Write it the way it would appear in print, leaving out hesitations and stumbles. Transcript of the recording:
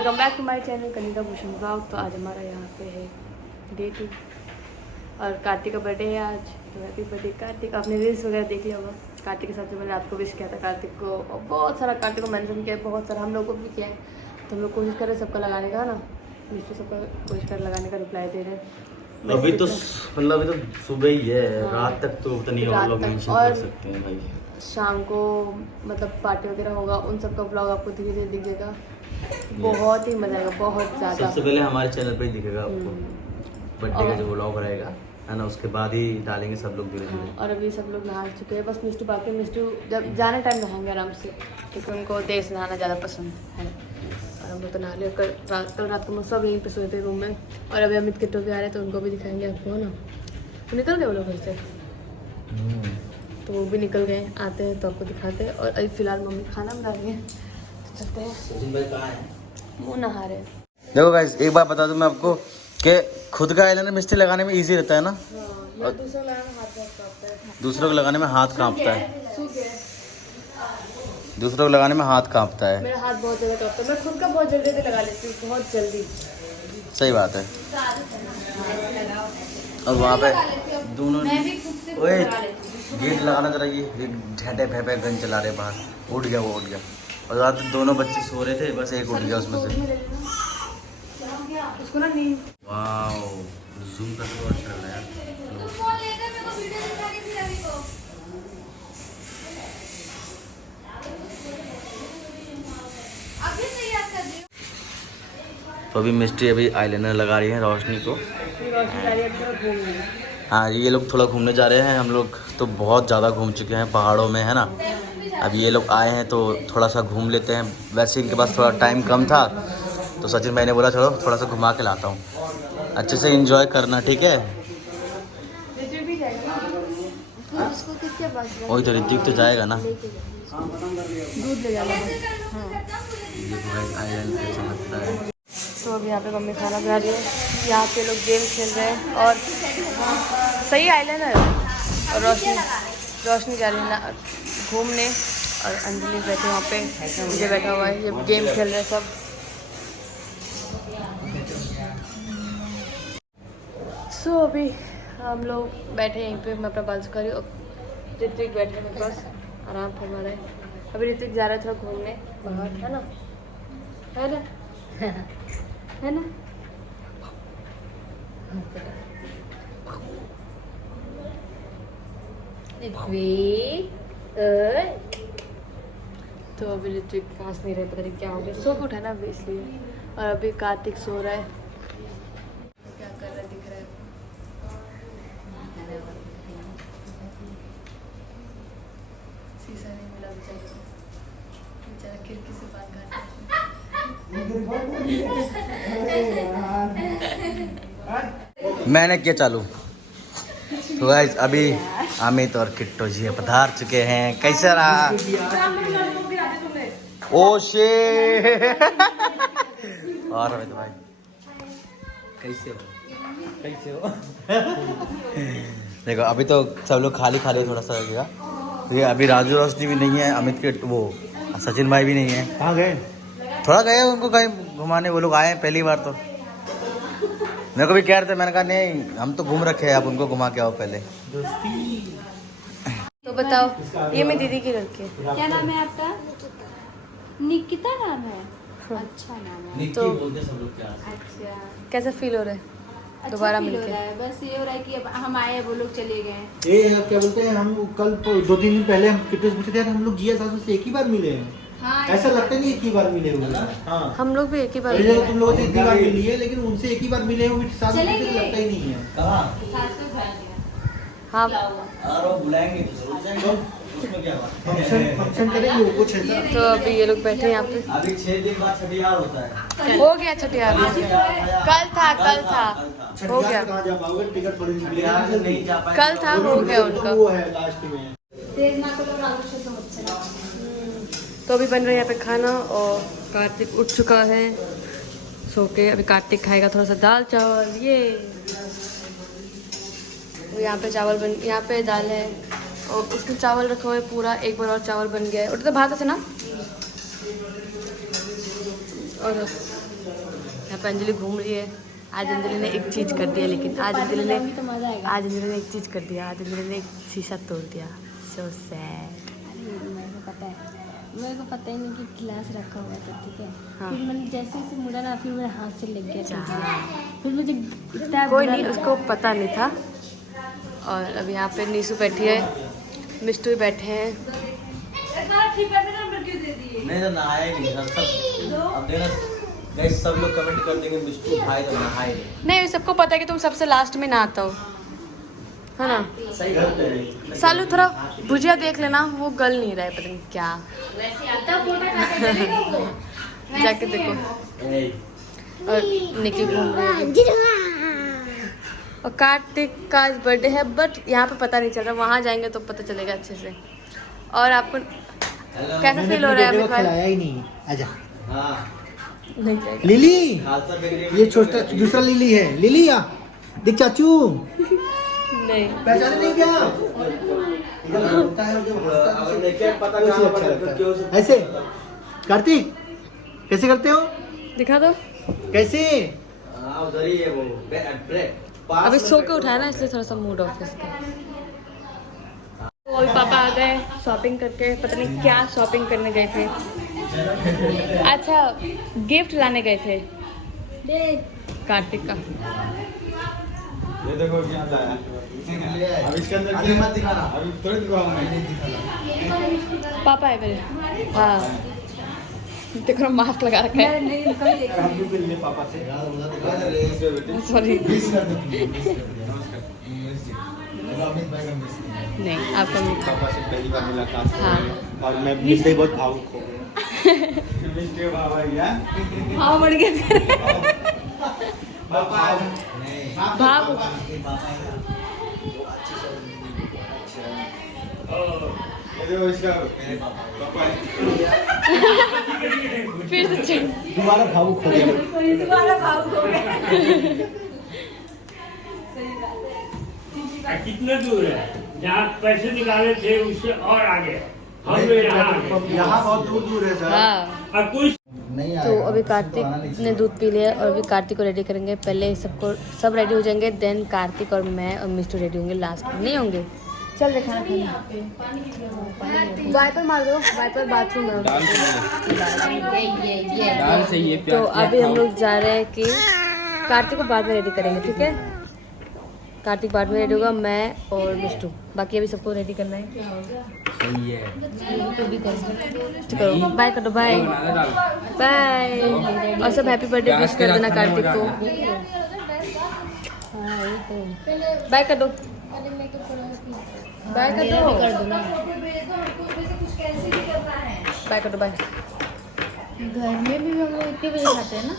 Welcome back to my channel Kanika Bhushan blog. तो आज हमारा यहाँ पे है डे 2 और कार्तिक का बर्थडे है आज। तो हैप्पी बर्थडे कार्तिक। आपने रील्स वगैरह देख लिया होगा कार्तिक के साथ जो मैंने आपको विश किया था कार्तिक को, और बहुत सारा कार्तिक को मेंशन किया है, बहुत सारा हम लोग को भी किया है। तो हम लोग कोशिश कर रहे हैं सबका लगाने का ना, विश सबका कोशिश कर लगाने का रिप्लाई दे रहे हैं। अभी तो मतलब अभी तो सुबह ही है, रात तक तो उतनी और लोग मेंशन कर सकते हैं भाई। शाम को मतलब पार्टी वगैरह होगा, उन सब का ब्लॉग आपको धीरे धीरे दिखेगा। बहुत ही मजा आएगा, बहुत ज़्यादा। सबसे पहले हमारे चैनल पे ही दिखेगा आपको बर्थडे का जो व्लॉग रहेगा, है ना, उसके बाद ही डालेंगे सब लोग धीरे धीरे। और अभी सब लोग नहा चुके हैं, बस मिस्टू बाकी। मिस्टू जब जाने टाइम नहाएंगे आराम से, क्योंकि उनको देर से नहाना ज़्यादा पसंद है। और हम लोग तो नहा लिया। कल रात को सब यहीं पे सोए थे रूम में। और अभी अमित किट्टो भी आ रहे हैं तो उनको भी दिखाएंगे आपको, है ना। तो निकल गए वो लोग घर से, तो वो भी निकल गए। आते हैं तो आपको दिखाते हैं। और अभी फिलहाल मम्मी खाना बना रही है, तो चलते हैं। वो नहा रहे हैं। देखो गाइस, एक बात बता दूं मैं आपको कि खुद का आईलाइनर मिस्टी लगाने में इजी रहता है ना, और दूसरा लगाने में हाथ बहुत कांपता है। दूसरों को लगाने में हाथ कांपता है। दूसरों को लगाने में हाथ कांपता है। मेरा हाथ बहुत ज़्यादा कांपता है। मैं खुद का बहुत जल्दी लगा लेती हूँ, बहुत जल्दी। सही बात है। और वहाँ पे दोनों ओए गेट लगाना जरा, ये ढेटे भैपे गन चला रहे बाहर। उठ गया, वो उठ गया। और रात दोनों बच्चे सो रहे थे, बस एक उठ गया उसमें से। उसको ना नींद। वाओ, जूम करके बहुत अच्छा लग रहा है। तो अभी मिस्टी अभी आईलाइनर लगा रही है रोशनी को। हाँ, ये लोग थोड़ा घूमने जा रहे हैं। हम लोग तो बहुत ज़्यादा घूम चुके हैं पहाड़ों में, है ना। अब ये लोग आए हैं तो थोड़ा सा घूम लेते हैं। वैसे इनके पास थोड़ा टाइम कम था, तो सचिन भाई ने बोला चलो थोड़ा सा घुमा के लाता हूँ, अच्छे से एंजॉय करना, ठीक है। वही तो ऋतिक तो जाएगा ना, दूध ले जाना। तो अभी यहाँ पे मम्मी खाना बना रही है, यहाँ पे लोग गेम खेल रहे हैं। और सही आईलाइनर है। और रोशनी जा रही है घूमने, और अंजलि बैठे वहाँ पे, मुझे बैठा हुआ है। ये गेम खेल रहे हैं सब। सो अभी हम लोग बैठे यहीं पे, मैं अपना बाल सुखा रही हूँ। ऋत्विक बैठे मेरे पास आराम फरमा रहे हैं। अभी ऋत्विक जा रहा है थोड़ा घूमने बाहर, है ना, है ना, है ना। तो अभी ऋत्विक हंस नहीं रहे, पता नहीं क्या हो गया, सो उठा ना अभी इसलिए। और अभी कार्तिक सो रहा है। क्या कर रहा है दिख रहा है। शीशा नहीं मिला बेचारा खिड़की से बात कर रहा है। मैंने किया चालू। तो गाइस अभी अमित और किट्टो जी पधार चुके हैं। कैसा रहा? ओ शे और अमित भाई कैसे हो? कैसे हो? देखो अभी तो सब लोग खाली खाली थोड़ा सा लगेगा। ये अभी राजू रोशनी भी नहीं है, अमित के वो सचिन भाई भी नहीं है। कहाँ गए? थोड़ा गए उनको कहीं घुमाने, वो लोग आए हैं पहली बार। तो मेरे को भी कह रहे थे, मैंने कहा नहीं हम तो घूम रखे हैं, आप उनको घुमा के आओ पहले। तो बताओ, ये मेरी दीदी की लड़की है। क्या नाम है आपका? निकिता नाम है। अच्छा नाम है। तो सब लोग क्या? अच्छा, कैसा फील हो रहा है अच्छा दोबारा फील हो मिलके? रहा है। बस ये हो रहा है कि अब हम आए, वो लोग चले गए। ये क्या बोलते हैं, हम कल 2-3 दिन पहले हम किट्टू से पूछे थे, हम लोग जिया सासू से एक ही बार मिले हैं। हाँ, ऐसा लगता नहीं एक ही बार मिले हुए हैं। हाँ, हम लोग भी एक ही बार पहले मिले तो हैं। तुम लोगों से इतनी बार मिली है, लेकिन उनसे एक ही बार मिले हुए सासू चले से गए। लगता ही नहीं है। कहाँ? सासू घर गया। हाँ, और वो बुलाएंगे तो जरूर जाएंगे, उसमें क्या बात? फंक्शन करेंगे वो कुछ ऐसा। तो अभी ये लोग बैठे हैं यहाँ पे। अभी 6 दिन बाद छठियार होता है। हो गया छठियार, हो गया। कल था हो गया। कहाँ जा पाओगे? टिकट थोड़ी मिलेगी। छठियार में नहीं जा पाए। कल था, हो गया उनका। वो है लास्ट में। तो अभी बन रहा है यहाँ पे खाना, और कार्तिक उठ चुका है सो के। अभी कार्तिक खाएगा थोड़ा सा दाल चावल। ये यहाँ पे यहाँ पे दाल है, और उसमें चावल रखा हुआ है पूरा। एक बार और चावल बन गया है। और तो भात है ना, और यहाँ पे अंजलि घूम रही है। आज अंजलि ने एक चीज़ कर दिया, लेकिन आज अंजलि ने तो मजा आएगा। आज अंजलि ने एक चीज़ कर दिया। आज अंजलि ने एक शीशा तोड़ दिया। So sad. मेरे को पता ही नहीं कि गिलास रखा हुआ था, ठीक है। हाँ। फिर मैंने जैसे जैसे मुड़ा ना, फिर मेरे हाथ से लग गया टूट। फिर मुझे इतना कोई बुरा नहीं, लगा। उसको पता नहीं था। और अब यहाँ पे नीसू बैठी है, मिस्टू बैठे हैं। नहीं तो नहाया ही नहीं सब। अब देखना गाइस, सब लोग कमेंट कर देंगे मिस्टू भाई तो नहाए नहीं। नहीं, सबको पता है कि तुम सबसे लास्ट में नहाता हो, है ना। सही करते हैं। सालू थोड़ा भुजिया देख लेना, वो गल नहीं रहा है, पता नहीं क्या। जाके देखो। और निकी घूम रही है। और कार्तिक का बर्थडे है, बट यहाँ पे पता नहीं चल रहा। वहाँ जाएंगे तो पता चलेगा अच्छे से। और आपको कैसा फील हो रहा है अमित भाई? खिलाया ही नहीं। आजा नहीं जाएगा। लिली, ये छोटा दूसरा लिली है। लिली आ देख चाचू, नहीं। पहचाने नहीं क्या? इधर बोलता है जो हंसता है, उसे अच्छा लगता है। ऐसे कार्तिक कैसे करते हो? दिखा दो। कैसे? उधर ही है वो अभी सो के उठाया ना, इसलिए थोड़ा सा मूड ऑफ है इसका। तो अभी पापा आ गए शॉपिंग करके, पता नहीं क्या शॉपिंग करने गए थे। अच्छा, गिफ्ट लाने गए थे कार्तिक का। ये देखो क्या लाया। अब इसके अंदर अभी मत दिखाना। अभी थोड़ी दिखाऊंगा। पापा है मेरे। हाँ, देखो मास्क लगा रखा है। हम लोग के लिए पापा से सॉरी। नमस्कार। नहीं, आपका नहीं। पापा से पहली बार मुलाकात हाँ। और मैं मिलते ही बहुत भावुक हो गया। मिलते हो बाबा यार। हाँ, बढ़ गया। पापा भाव ये देखो इसका पापा है। फिर से चल। दोबारा भावुक हो गया। कितना दूर है? जहाँ पैसे निकाले थे उससे और आगे हम लोग यहाँ आ गए। यहाँ बहुत दूर दूर है सर। हाँ। और कुछ नहीं तो अभी कार्तिक ने दूध पी लिया और अभी कार्तिक को रेडी करेंगे। पहले सब रेडी हो जाएंगे, देन कार्तिक और मैं और मिस्टू रेडी होंगे, लास्ट में नहीं होंगे। चल रे खाना खाना। वाइपर मार दो, वाइपर बाथरूम में। तो अभी हम लोग जा रहे हैं कि कार्तिक को बाद में रेडी करेंगे, ठीक है। कार्तिक बाद में रेडी होगा, मैं और मिस्टू। बाकी अभी सबको रेडी करना है। सही है। करो बाय कर दो, बाय बाय। और सब हैप्पी बर्थडे विश कर देना कार्तिक को। बाय कर दो, बाय कर दो, बाय कर दो, बाय। घर में भी हम लोग इतने बजे खाते हैं ना।